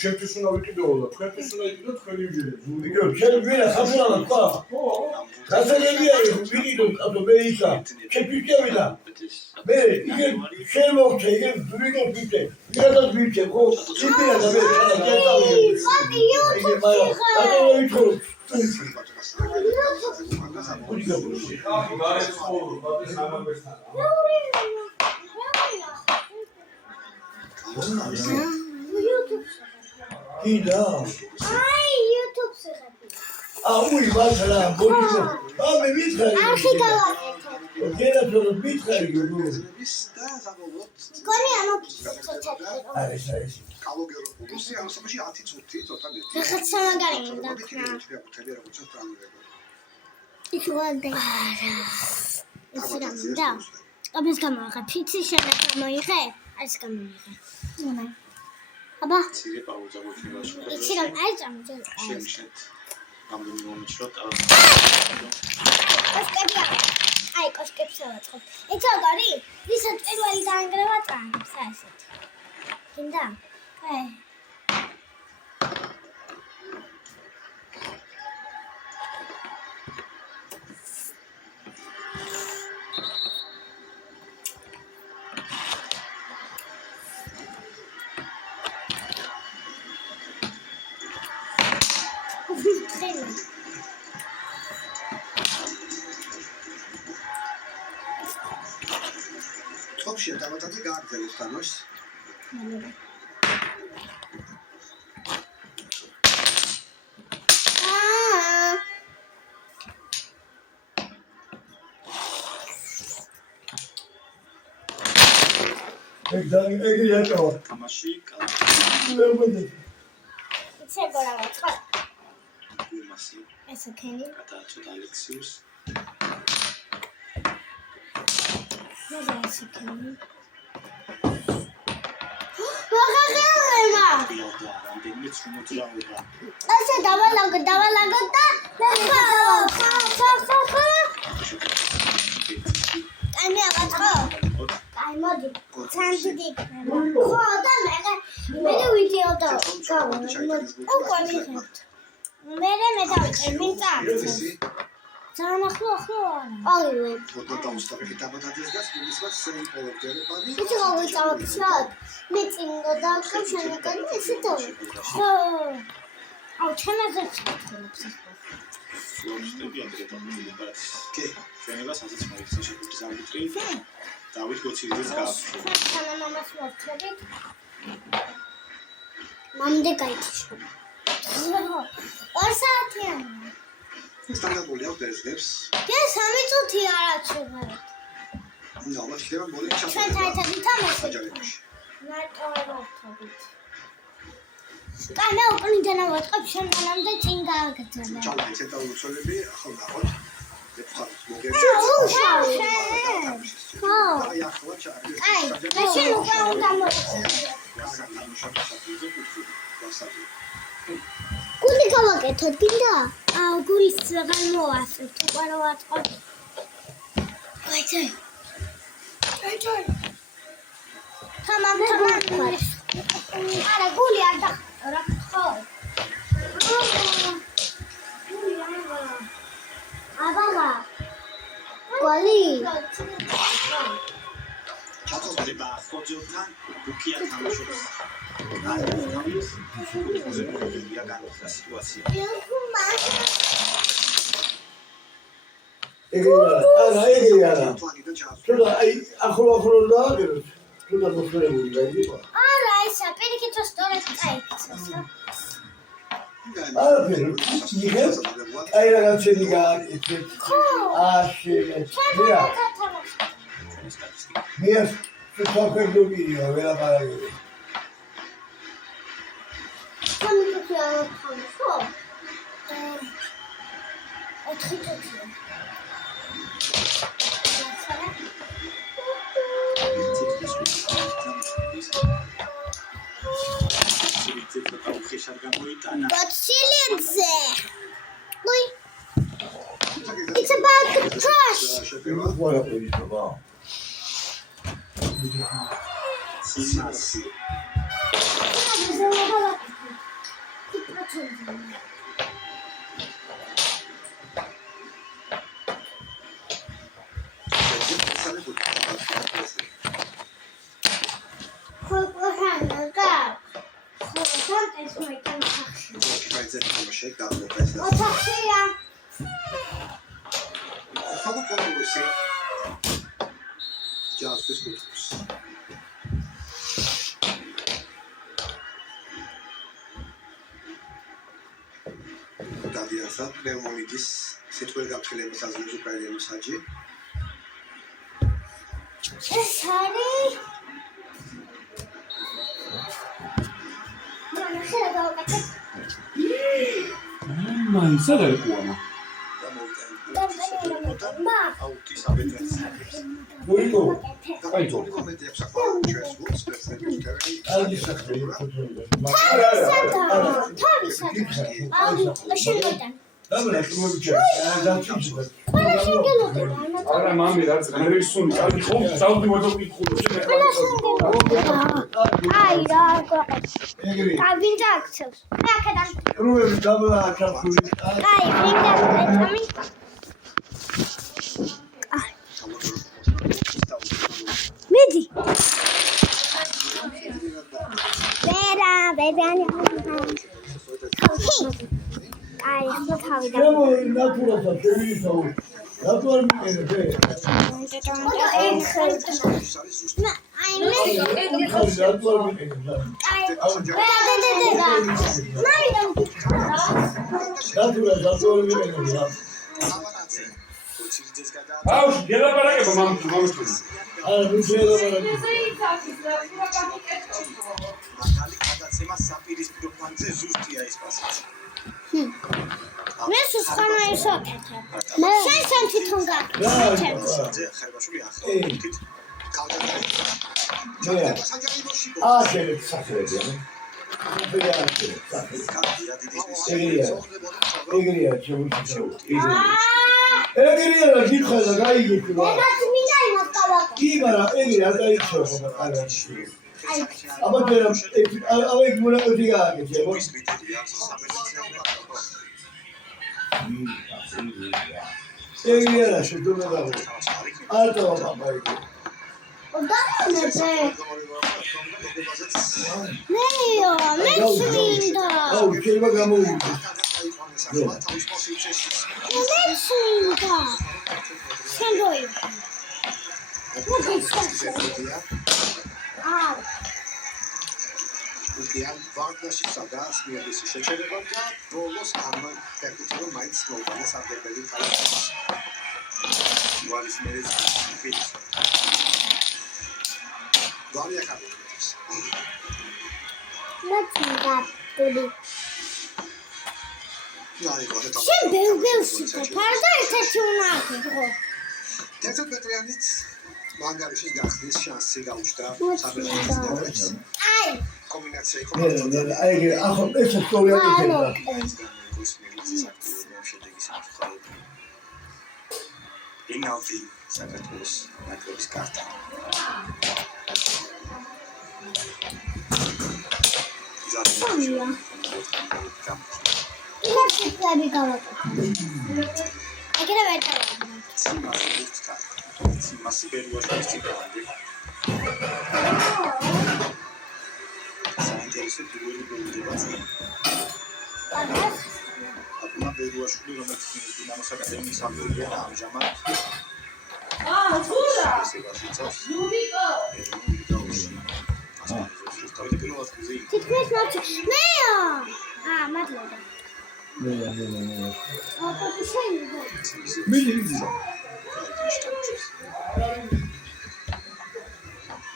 ჩემთვის უნდა ვიყიდო და თქვენთვის უნდა იყიდო თქვენი უჯერებს. ვიდეო ჩემ ვერა ხაფუნა ყვა. გასაგები არის ვიდეო აბა მე ისა. ჩემფიქები და მე იგი შემოხდე იგი ვიდეო ვიდე. ვიდეო ვიდე ხო? ციფრა და მე ჩატავი. იგი მაგრამ რატო ვითხო? Kida. Ay, YouTube se repite. Uy, vas a la bolsa. Me viste. Archigala. ¿Qué era todo viste? Koni ano რაღაცა მაგარი უნდა ქნა. იქ ვარდი. ეს რა მინდა? აბეს გამოიღე. ფიცი შენა გამოიღე. ეს გამოიღე. ნაი. აბა. ცირე პაუზა მოხდა. იცი რომ აი წამოწევ. შემშეთ. ამდენი მომიჩროთ. კოშკებია. აი კოშკებს ავაწყობ. ეცოგარი, ვისაც პირველი დაანგრევა წამებს ასეთ. გინდა? აი. Topşi, tabatati gardeli stanos. Egri yakava. თამაში იცი გორა ვაწყო. გულმასი ესე ქენი. გადააწყვეტ ალექსიუს. ესე ქენი. ვაღაღელება. რამდენიმე წუმოძრაობა. ასე დავალაგო და აი მე ავაწყო. აი მოდი. ცანტი იქნება. ხო და მე ვიდეო და უკვე მიხეთ. მე დავიწყე ვინ წააგდეს. ძალიან ახლო არა. ორივე. Fotota ustavi tabatatez gas, misvat sen polokterebani. იცი რა ვიწავთ? მე წინ დავკავ შენაკანი ესე დავი. ხო. აუ ჩემაზე ვწავთ. ფლორისტები ანდრეტამილებას. Ke. ჩვენებას ასეც მოიქცა შეგვიძლია ზამთრი. დავით გოციდეს გააქვთ. თანა მამას ვარცხებით. მამდე გაიჩიშო. 2 საათიანი. Standardული აქვს ბერძნებს. და 3 წუთი არაჩვენებთ. No, მათ შეიძლება ბოლი ჩატარდეს. ჩვენ საერთოდ ვითამაშეთ. აჯანებში. ნატოვებთ. კაი მე უკნიდან ავაწყებ შემდგომამდე წინ გააგრძელე. ჩავა ცეტა უცოლები ახლა ნახოთ. deputat მოგერჩი. ხო. აი ახლა ჩაი. კაი, მე შენ უკვე უნდა მოიწე. გული გავაკეთოთ, გინდა? გულის ვეღარ მოასწრებ, უკვე რა ვაწყობ. ვაიცი. თამამ. არა, გული არ დახტო, რა ხო? გული არა. აბა. გული. ჩატოდება ხოჯელთან ბუკია თამაშობს. ზემოდია განხდა სიტუაცია. ეგრე არა. თუნდა აი ახლა დააგეროთ. თუნდა მოხერებული გაიგება. არა, ისა პირიქით რო სწორად წაიქცეს. არა, იქნებ აი რაღაცები გააკეთეთ. აშენეთ. მე სუპერფერდობია ვერაფერია. ხო? 4 წუთია. Godzillianze. Ui. It's about to crush. ვარა ყურიშობა. დადიანსა პნევმონიტის სიტყვიერ გაფრთხილების აზრებს უკრაინელი მსაჯი. ეს არის მაინც არ არის აუტის აბედრაცი. მოიგო. აიძო. კომენტებს ახლა ჩვენს გუნდს პრეზიდენტი აი სახელი. დაბლა შემოიჭერე. დაჩიჩება. არა მამი რაც გრისუნი კარგი ხომ წავდი მოდოყითხულო. აი რა ეგრე. გავინდა აქცევს. მე აქედან. რუები დაბლა ჩართული. აი ვინდა ეცამი. მიდი. ბერანი. აი, ხავი და. შემო ნატურათა შემიისაო. რატო არ მიყენებ? აი მე რატო არ მიყენებ? რატო არ მიყენებ? აუში გელაპარაკება მამჩუ. არა, ნუ შეგელაპარაკე. მაღალი გადაცემა საპირისპირო ფანზე ზუსტია ეს პასაჟი. მე სულ ისო კეთე. მე შენ თვითონ გაკეთე. ხერბაშვილი ახლა აშენებ სახელები. ეგრეა შემოიჭრა. ეგრეა რა გიხარ და გაიგებ რა. მინდა იმას გავაკეთე. კი, მაგრამ ეგრე არ გაიჩვევა მაგალითად. აბა ჯერა აბა იქ მონაკოთი გააკეთე, ხო? ეგრეა რა შედონება. არ დავაბა იქ. მე მინდა. აუ, შეიძლება გამოვიდე. მე მინდა. შენდოი. უკიან ვარდაში სადაც მიედის შეჩერება და ბოლოს ამ ფეხბურთელო მაინც მოუყენეს არდებელი თალახს. ვარის მერეს ფიტ. ვარია კაპიტანს. ნაცინდა ტული. ნაი გოთე შენ ბელგელში ფარდა ერთ-ერთი უნდა აქო. თეთრ პეტრიანიც მანგარიშის გახდის შანსი გაუჩნდა საბერძნეთს. აი კომბინაცია აი ახლა ეს სწორია იქნება. ინალტი საქართველოს ნაკრების კარტა. სამია. იმაში წები გავაკეთე. ეგრე ვერ დავაკეთე. სიმასი ბერუაშვილის ციგანები. საინტერესო დუელი გულდება წინ. აბა ბერუაშვილი რომელიც დინამოს აკადემიის ამბულია და ამჟამად თურა ნუბიკო თითქმის მოწი მეო მადლობა მე აბა შენ მიდი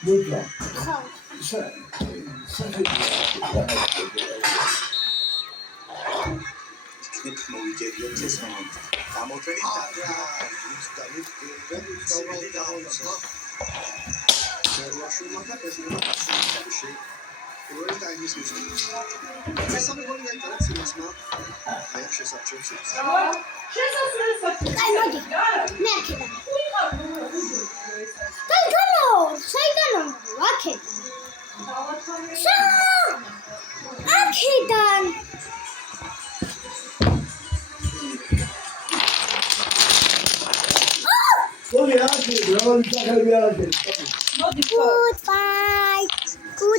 მოდა ხო იქნებ მოვიგერიოთ ეს მომენტი. გამოვთვალით და ლაშულმა და ესრება ფასში. პირველი ტაიმის მისული. მესამე გოლი გაიტანა ცილასმა. აი შესაძლოა. აი მოდი. მე აქედან. საიდან აქედან. გოლი არის, რა ვიცი ახალი არის. Goodbye.